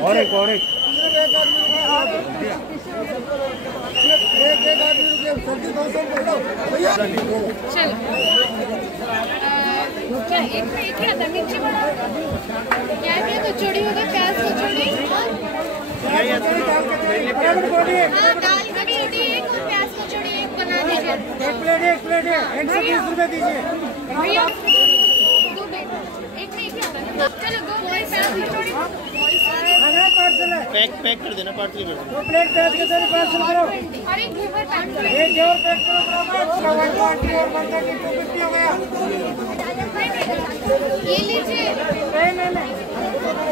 और एक चल क्या एक में एक ही आता मिर्ची बड़ा क्या है कचौड़ी होगा प्याज कचौड़ी हाँ दाल कड़ी रोटी एक और प्याज कचौड़ी एक बना दीजिए एक प्लेट है 120 रुपए दीजिए भैया दो प्लेट एक में एक ही आता चलो दो प्लेट प्याज कचौड़ी पैक कर देना पार्सल कर दो प्लेट प्याज कचौड़ी पार्सल करो अरे घेवर पैक करो एक घेवर पैक करो बराबर 120 और बर्गर की 250 हो गया ये लीजिए नहीं